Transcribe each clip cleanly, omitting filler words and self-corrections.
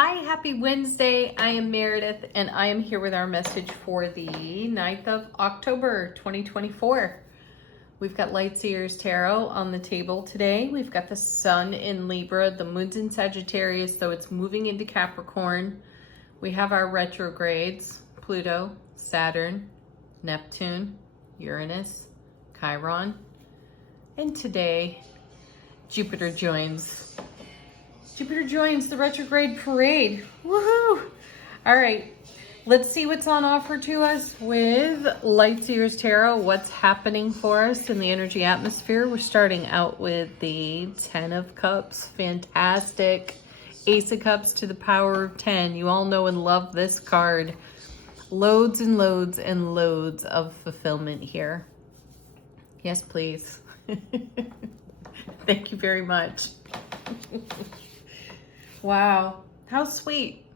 Hi, happy Wednesday. I am Meredith and I am here with our message for the 9th of October 2024. We've got Lightseers Tarot on the table today. We've got the Sun in Libra, the Moon's in Sagittarius, so it's moving into Capricorn. We have our retrogrades, Pluto, Saturn, Neptune, Uranus, Chiron, and today Jupiter joins the retrograde parade. Woohoo! All right, let's see what's on offer to us with Lightseers Tarot. What's happening for us in the energy atmosphere? We're starting out with the 10 of Cups. Fantastic. Ace of Cups to the power of 10. You all know and love this card. Loads and loads and loads of fulfillment here. Yes, please. Thank you very much. Wow, how sweet.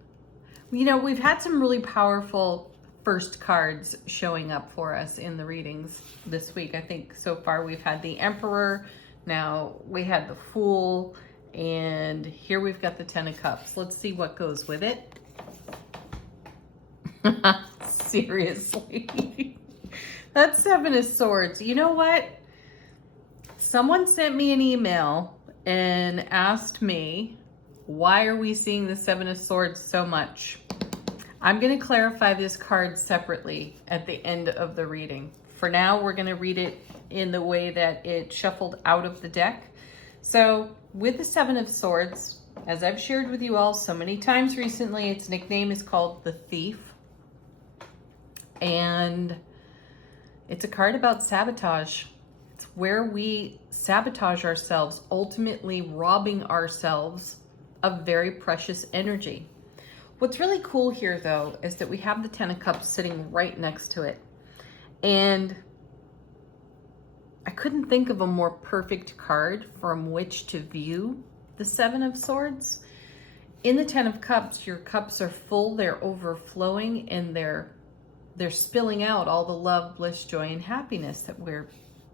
You know, we've had some really powerful first cards showing up for us in the readings this week. I think so far we've had the Emperor, now we had the Fool, and here we've got the 10 of Cups. Let's see what goes with it. Seriously. That's 7 of Swords. You know what? Someone sent me an email and asked me, why are we seeing the 7 of Swords so much? I'm going to clarify this card separately at the end of the reading. For now, we're going to read it in the way that it shuffled out of the deck. So with the 7 of Swords, as I've shared with you all so many times recently, its nickname is called the Thief. And it's a card about sabotage. It's where we sabotage ourselves, ultimately robbing ourselves of very precious energy. What's really cool here, though, is that we have the 10 of Cups sitting right next to it. And I couldn't think of a more perfect card from which to view the 7 of Swords. In the 10 of Cups, your cups are full, they're overflowing, and they're spilling out all the love, bliss, joy, and happiness that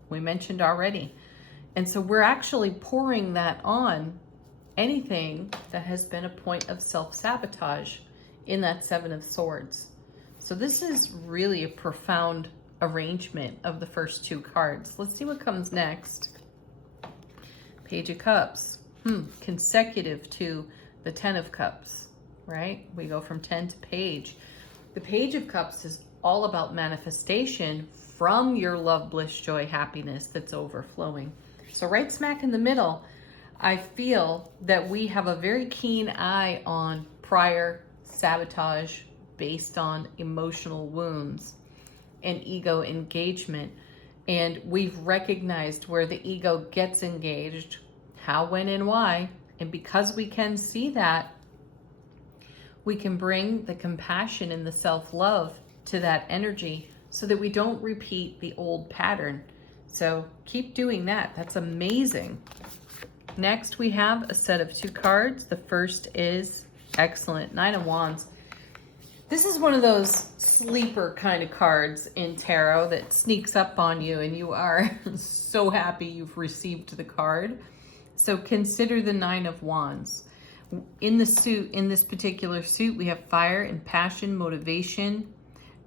we mentioned already. And so we're actually pouring that on anything that has been a point of self-sabotage in that 7 of Swords. So this is really a profound arrangement of the first two cards. Let's see what comes next. Page of Cups, consecutive to the 10 of Cups, right? We go from 10 to Page. The Page of Cups is all about manifestation from your love, bliss, joy, happiness that's overflowing. So right smack in the middle, I feel that we have a very keen eye on prior sabotage based on emotional wounds and ego engagement. And we've recognized where the ego gets engaged, how, when, and why. And because we can see that, we can bring the compassion and the self-love to that energy so that we don't repeat the old pattern. So keep doing that. That's amazing. Next, we have a set of 2 cards. The first is excellent, 9 of Wands. This is one of those sleeper kind of cards in tarot that sneaks up on you and you are so happy you've received the card. So consider the 9 of Wands. In this particular suit, we have fire and passion, motivation,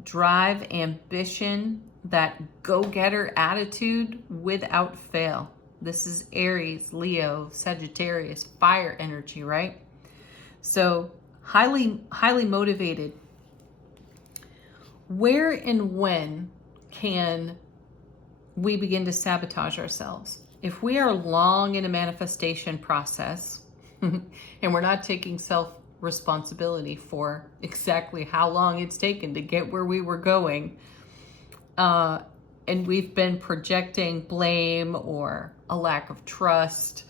drive, ambition, that go-getter attitude without fail. This is Aries, Leo, Sagittarius, fire energy, right? So highly motivated. Where and when can we begin to sabotage ourselves? If we are long in a manifestation process and we're not taking self-responsibility for exactly how long it's taken to get where we were going, and we've been projecting blame or a lack of trust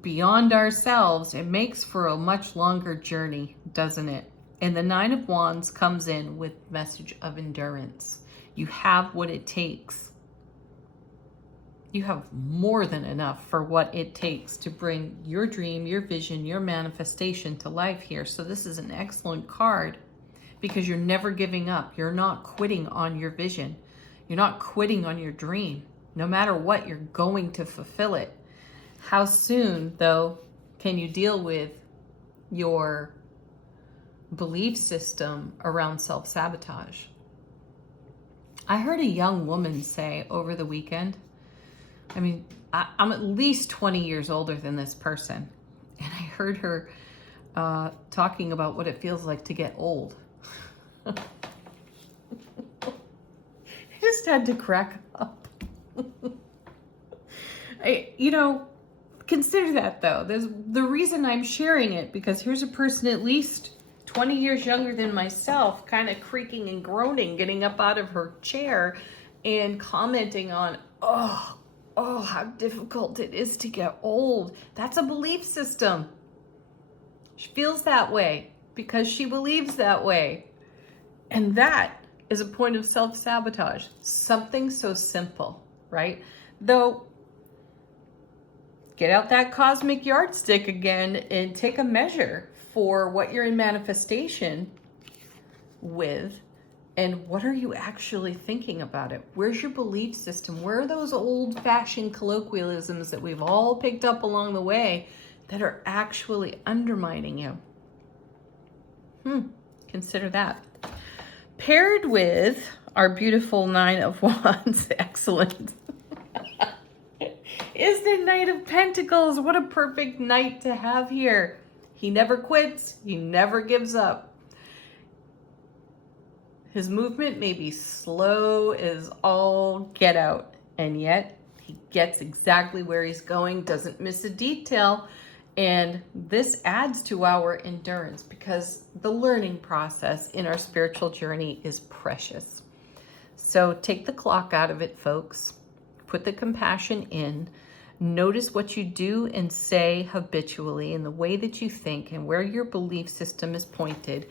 beyond ourselves, it makes for a much longer journey, doesn't it? And the 9 of Wands comes in with message of endurance. You have what it takes. You have more than enough for what it takes to bring your dream, your vision, your manifestation to life here. So this is an excellent card because you're never giving up. You're not quitting on your vision. You're not quitting on your dream. No matter what, you're going to fulfill it. How soon, though, can you deal with your belief system around self-sabotage. I heard a young woman say over the weekend, I mean, I'm at least 20 years older than this person, and I heard her talking about what it feels like to get old. I just had to crack up. Consider that though. There's the reason I'm sharing it, because here's a person at least 20 years younger than myself, kind of creaking and groaning, getting up out of her chair and commenting on, oh, how difficult it is to get old. That's a belief system. She feels that way because she believes that way. And that is a point of self-sabotage. Something so simple, right? Though, get out that cosmic yardstick again and take a measure for what you're in manifestation with, and what are you actually thinking about it? Where's your belief system? Where are those old-fashioned colloquialisms that we've all picked up along the way that are actually undermining you? Consider that. Paired with our beautiful Nine of Wands, excellent, is the Knight of Pentacles. What a perfect knight to have here. He never quits. He never gives up. His movement may be slow as all get out, and yet he gets exactly where he's going, doesn't miss a detail. And this adds to our endurance, because the learning process in our spiritual journey is precious. So take the clock out of it, folks. Put the compassion in. Notice what you do and say habitually, and the way that you think, and where your belief system is pointed,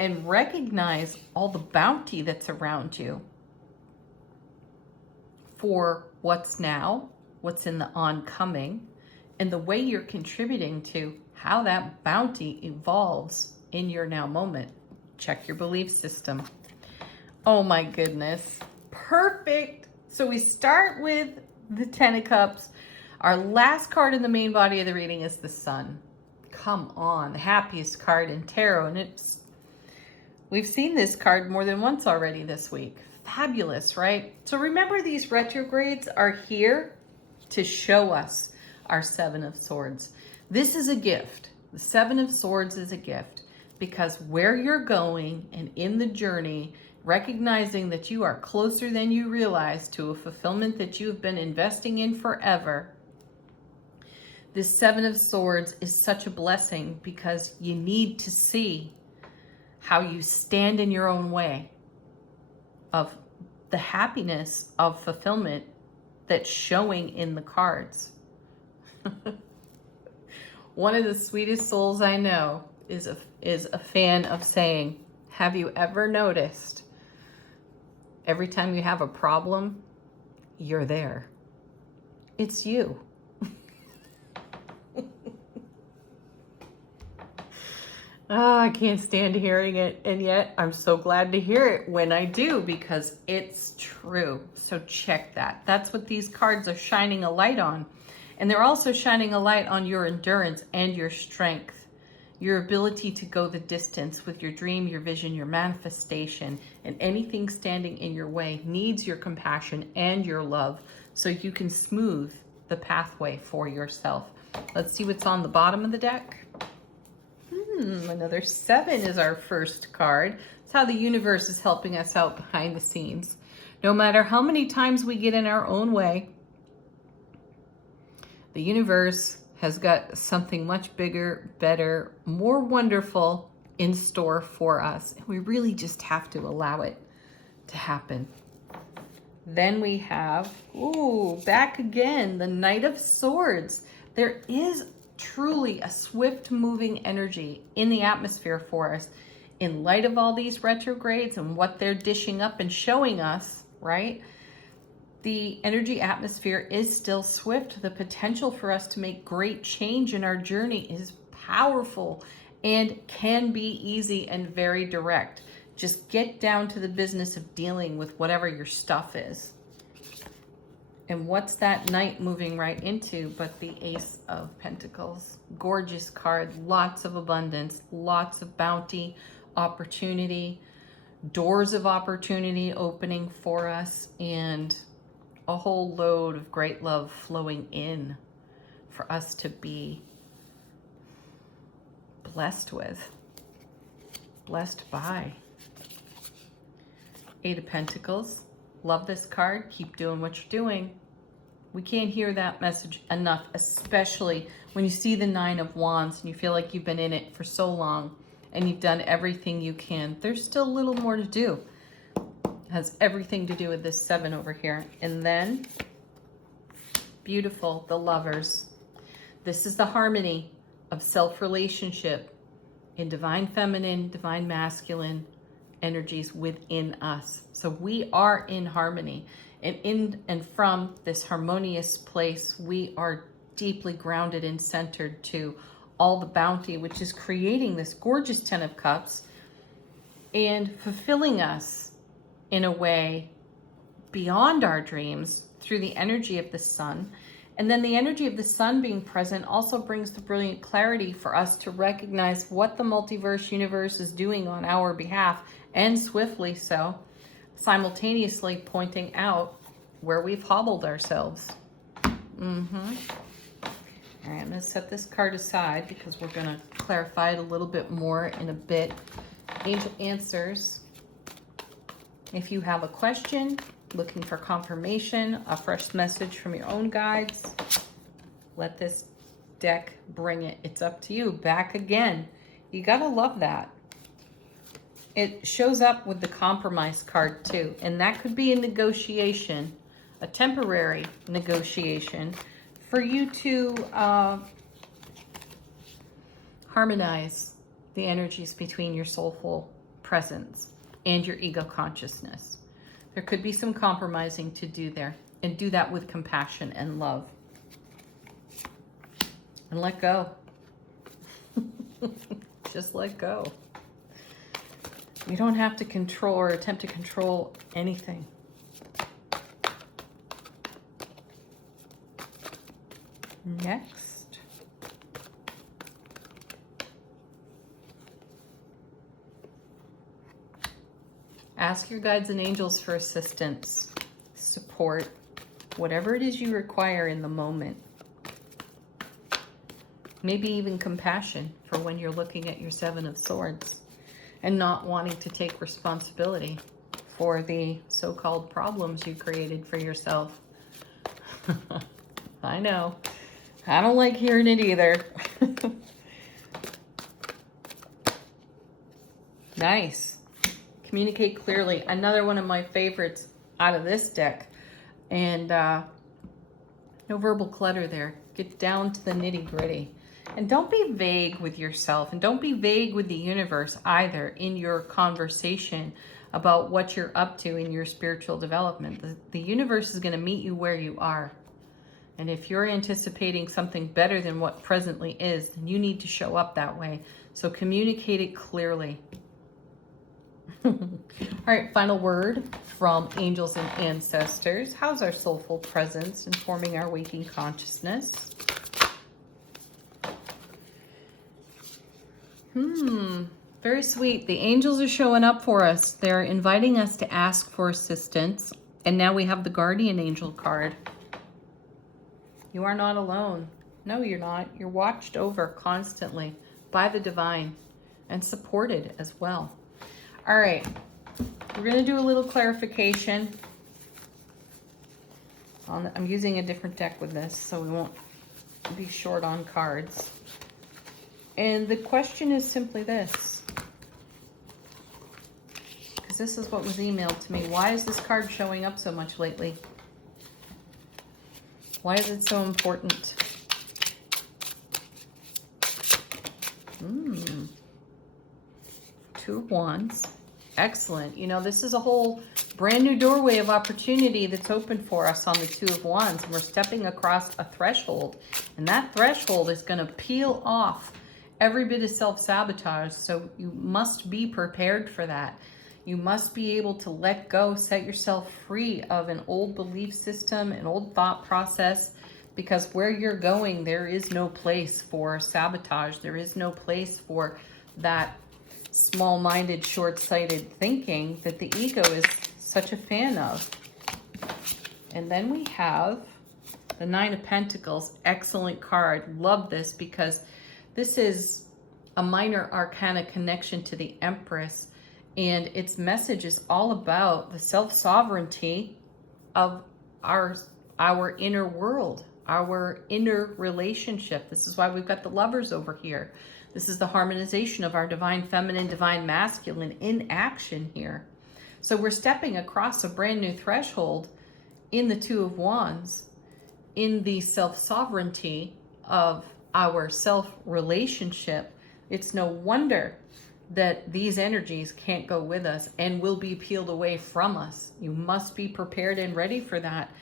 and recognize all the bounty that's around you for what's now, what's in the oncoming, and the way you're contributing to how that bounty evolves in your now moment. Check your belief system. Oh my goodness. Perfect. So we start with the Ten of Cups. Our last card in the main body of the reading is the Sun. Come on, the happiest card in tarot. And we've seen this card more than once already this week. Fabulous, right? So remember, these retrogrades are here to show us our Seven of Swords. This is a gift. The Seven of Swords is a gift, because where you're going and in the journey, recognizing that you are closer than you realize to a fulfillment that you've been investing in forever. This Seven of Swords is such a blessing, because you need to see how you stand in your own way of the happiness of fulfillment that's showing in the cards. One of the sweetest souls I know is a fan of saying, have you ever noticed every time you have a problem, you're there? It's you. Oh, I can't stand hearing it, and yet I'm so glad to hear it when I do, because it's true. So check that. That's what these cards are shining a light on. And they're also shining a light on your endurance and your strength, your ability to go the distance with your dream, your vision, your manifestation, and anything standing in your way needs your compassion and your love, so you can smooth the pathway for yourself. Let's see what's on the bottom of the deck. Another 7 is our first card. It's how the universe is helping us out behind the scenes. No matter how many times we get in our own way, the universe has got something much bigger, better, more wonderful in store for us. And we really just have to allow it to happen. Then we have, back again, the Knight of Swords. There is truly a swift moving energy in the atmosphere for us in light of all these retrogrades and what they're dishing up and showing us, right? The energy atmosphere is still swift. The potential for us to make great change in our journey is powerful and can be easy and very direct. Just get down to the business of dealing with whatever your stuff is. And what's that knight moving right into but the Ace of Pentacles? Gorgeous card, lots of abundance, lots of bounty, opportunity, doors of opportunity opening for us, and a whole load of great love flowing in for us to be blessed with, blessed by. Eight of Pentacles. Love this card. Keep doing what you're doing. We can't hear that message enough, especially when you see the Nine of Wands and you feel like you've been in it for so long and you've done everything you can. There's still a little more to do. It has everything to do with this 7 over here. And then, beautiful, the Lovers. This is the harmony of self-relationship in divine feminine, divine masculine energies within us. So we are in harmony, and in and from this harmonious place, we are deeply grounded and centered to all the bounty, which is creating this gorgeous 10 of Cups and fulfilling us in a way beyond our dreams through the energy of the sun. And then the energy of the sun being present also brings the brilliant clarity for us to recognize what the multiverse universe is doing on our behalf, and swiftly so, simultaneously pointing out where we've hobbled ourselves. All right, I'm going to set this card aside because we're going to clarify it a little bit more in a bit. Angel answers. If you have a question, looking for confirmation, a fresh message from your own guides, let this deck bring it. It's up to you. Back again. You gotta love that. It shows up with the compromise card too, and that could be a negotiation, a temporary negotiation for you to harmonize the energies between your soulful presence and your ego consciousness. There could be some compromising to do there, and do that with compassion and love. And let go. Just let go. You don't have to control or attempt to control anything. Next. Ask your guides and angels for assistance, support, whatever it is you require in the moment. Maybe even compassion for when you're looking at your 7 of Swords and not wanting to take responsibility for the so-called problems you created for yourself. I know. I don't like hearing it either. Nice. Communicate clearly. Another one of my favorites out of this deck. And no verbal clutter there. Get down to the nitty-gritty. And don't be vague with yourself, and don't be vague with the universe either in your conversation about what you're up to in your spiritual development. The universe is going to meet you where you are. And if you're anticipating something better than what presently is, then you need to show up that way. So communicate it clearly. All right, final word from angels and ancestors. How's our soulful presence informing our waking consciousness? Very sweet. The angels are showing up for us. They're inviting us to ask for assistance. And now we have the guardian angel card. You are not alone. No, you're not. You're watched over constantly by the divine and supported as well. All right. We're going to do a little clarification. I'm using a different deck with this, so we won't be short on cards. And the question is simply this, because this is what was emailed to me. Why is this card showing up so much lately? Why is it so important? Two of Wands. Excellent. You know, this is a whole brand new doorway of opportunity that's open for us on the Two of Wands. And we're stepping across a threshold. And that threshold is going to peel off every bit of self-sabotage, so you must be prepared for that. You must be able to let go, set yourself free of an old belief system, an old thought process, because where you're going, there is no place for sabotage. There is no place for that small-minded, short-sighted thinking that the ego is such a fan of. And then we have the Nine of Pentacles. Excellent card. Love this because this is a minor arcana connection to the Empress, and its message is all about the self-sovereignty of our inner world, our inner relationship. This is why we've got the Lovers over here. This is the harmonization of our divine feminine, divine masculine in action here. So we're stepping across a brand new threshold in the Two of Wands, in the self-sovereignty of our self-relationship. It's no wonder that these energies can't go with us and will be peeled away from us. You must be prepared and ready for that.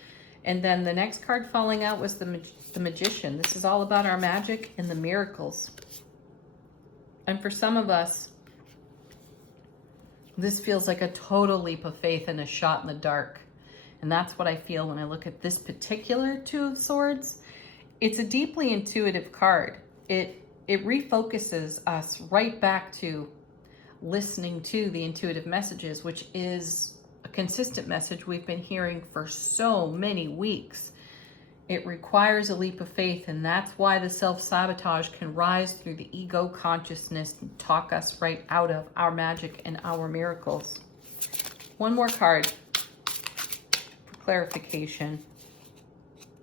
And then the next card falling out was the Magician. This is all about our magic and the miracles. And for some of us, this feels like a total leap of faith and a shot in the dark. And that's what I feel when I look at this particular Two of Swords. It's a deeply intuitive card. It refocuses us right back to listening to the intuitive messages, which is a consistent message we've been hearing for so many weeks. It requires a leap of faith, and that's why the self-sabotage can rise through the ego consciousness and talk us right out of our magic and our miracles. One more card for clarification.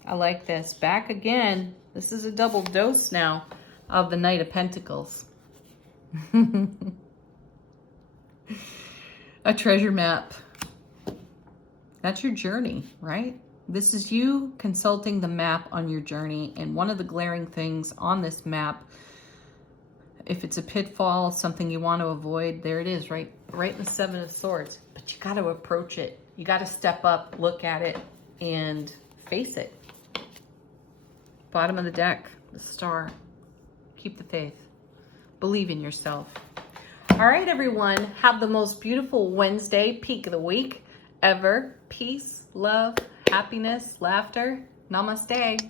I like this. Back again. This is a double dose now of the Knight of Pentacles. A treasure map. That's your journey, right? This is you consulting the map on your journey, and one of the glaring things on this map, if it's a pitfall, something you want to avoid, there it is, right in the Seven of Swords. But you got to approach it. You got to step up, look at it, and face it. Bottom of the deck, the Star. Keep the faith. Believe in yourself. All right, everyone. Have the most beautiful Wednesday, peak of the week ever. Peace, love, happiness, laughter. Namaste.